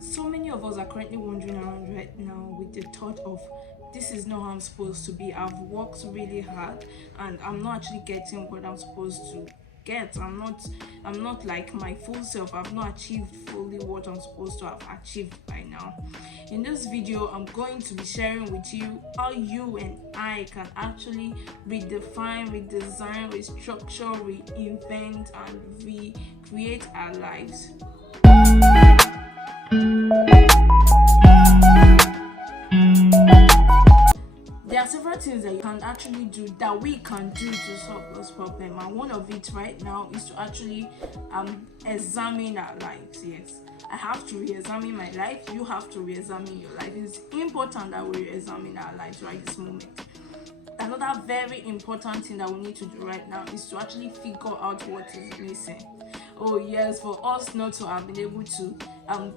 So many of us are currently wandering around right now with the thought of this is not how I'm supposed to be. I've worked really hard and I'm not actually getting what I'm supposed to get. I'm not like my full self. I've not achieved fully what I'm supposed to have achieved by now. In this video, I'm going to be sharing with you how you and I can actually redefine, redesign, restructure, reinvent, and recreate our lives. There are several things that you can actually do, that we can do to solve this problem, and one of it right now is to actually examine our lives. Yes, I have to re-examine my life. You have to re-examine your life. It's important that we re-examine our lives right this moment. Another very important thing that we need to do right now is to actually figure out what is missing. Oh yes, for us not to have been able to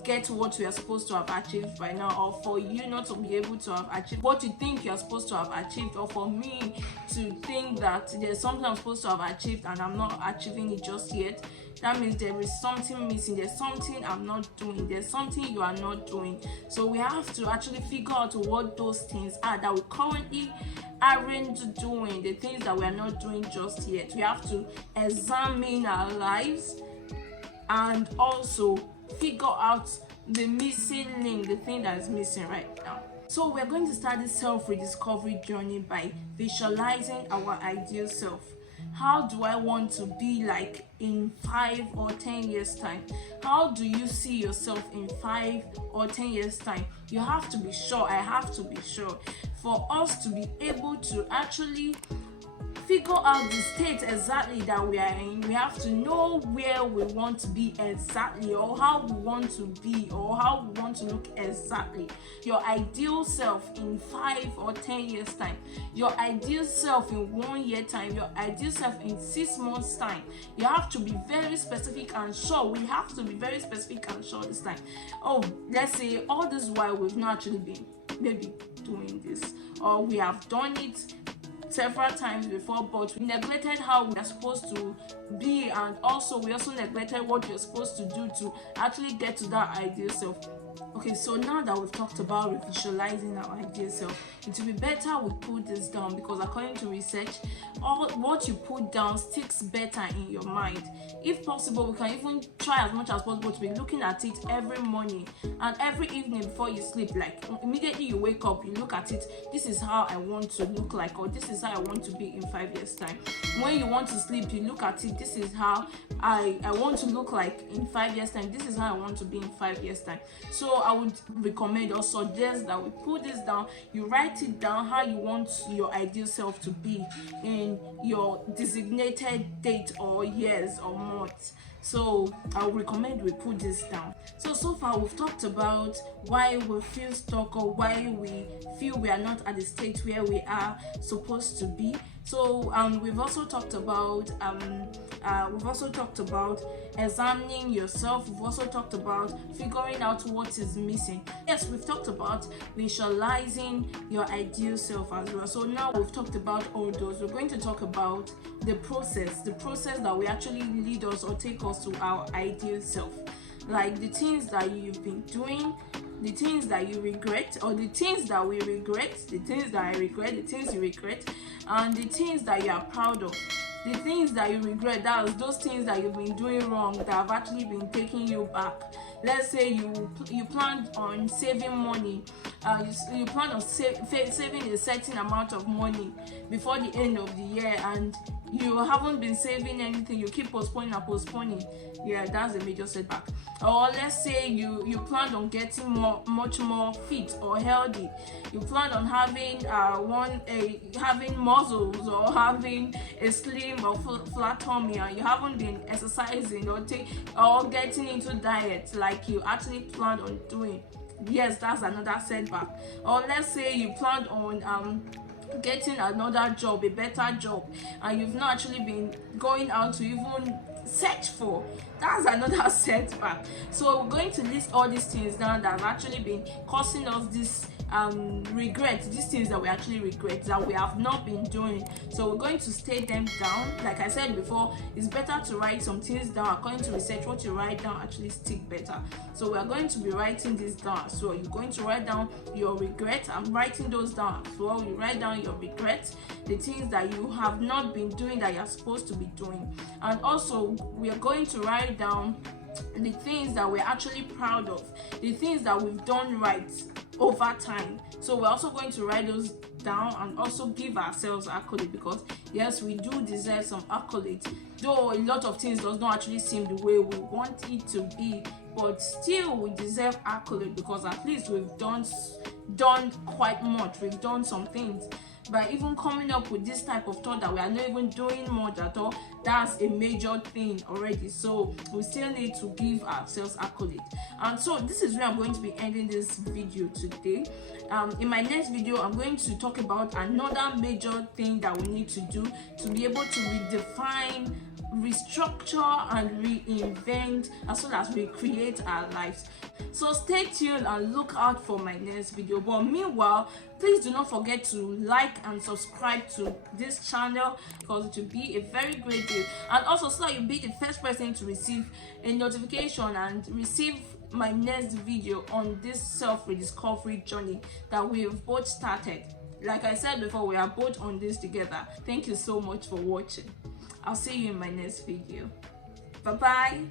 get what we are supposed to have achieved by now, or for you not to be able to have achieved what you think you are supposed to have achieved, or for me to think that there's something I'm supposed to have achieved and I'm not achieving it just yet. That means there is something missing. There's something I'm not doing. There's something you are not doing. So we have to actually figure out what those things are that we currently aren't doing, the things that we are not doing just yet. We have to examine our lives and also figure out the missing link, the thing that is missing right now. So we're going to start this self-rediscovery journey by visualizing our ideal self. How do I want to be like in 5 or 10 years time? How do you see yourself in 5 or 10 years time? You have to be sure, I have to be sure, for us to be able to actually figure out the state exactly that we are in. We have to know where we want to be exactly, or how we want to be, or how we want to look exactly. Your ideal self in 5 or 10 years time, your ideal self in 1 year time, your ideal self in 6 months time. You have to be very specific and sure. We have to be very specific and sure this time. Oh, let's say all this while we've not actually been maybe doing this, or we have done it several times before, but we neglected how we are supposed to be, and also we also neglected what you're supposed to do to actually get to that ideal self. Okay, so now that we've talked about visualizing our ideal self, it will be better we put this down, because according to research, all what you put down sticks better in your mind. If possible, we can even try as much as possible to be looking at it every morning and every evening before you sleep. Like immediately you wake up, you look at it. This is how I want to look like, or this is how I want to be in 5 years time. When you want to sleep, you look at it. This is how I want to look like in 5 years time. This is how I want to be in 5 years time. So I would recommend or suggest that we put this down. You write it down how you want your ideal self to be in your designated date or years or months. So I would recommend we put this down. So far we've talked about why we feel stuck, or why we feel we are not at the state where we are supposed to be. So we've also talked about examining yourself. We've also talked about figuring out what is missing. Yes, we've talked about visualizing your ideal self as well. So now we've talked about all those. We're going to talk about the process that will actually lead us or take us to our ideal self. Like the things that you've been doing, the things that you regret, or the things that we regret, the things that I regret, the things you regret, and the things that you are proud of. The things that you regret, that is those things that you've been doing wrong that have actually been taking you back. Let's say you planned on saving money, you plan on saving a certain amount of money before the end of the year, and you haven't been saving anything. You keep postponing. Yeah, that's a major setback. Or let's say you planned on getting much more fit or healthy. You planned on having having muscles, or having a slim or flat tummy, and you haven't been exercising or getting into diet like you actually planned on doing. Yes, that's another setback. Or let's say you planned on getting another job, a better job, and you've not actually been going out to even search for. That's another setback. So we're going to list all these things down that have actually been causing us this regret, these things that we actually regret that we have not been doing. So we're going to state them down. Like I said before, it's better to write some things down. According to research, what you write down actually stick better. So we're going to be writing this down. So you're going to write down your regrets. I'm writing those down as well. You write down your regrets, the things that you have not been doing that you're supposed to be doing. And also we are going to write down the things that we're actually proud of, the things that we've done right over time. So we're also going to write those down and also give ourselves accolade, because yes, we do deserve some accolades, though a lot of things does not actually seem the way we want it to be, but still we deserve accolade because at least we've done quite much. We've done some things. By even coming up with this type of thought that we are not even doing much at all, that's a major thing already. So we still need to give ourselves accolade. And so this is where I'm going to be ending this video today. In my next video, I'm going to talk about another major thing that we need to do to be able to redefine, restructure and reinvent as well as recreate our lives. So stay tuned and look out for my next video. But meanwhile, please do not forget to like and subscribe to this channel, because it will be a very great deal. And also, so that you'll be the first person to receive a notification and receive my next video on this self-rediscovery journey that we've both started. Like I said before, we are both on this together. Thank you so much for watching. I'll see you in my next video. Bye bye.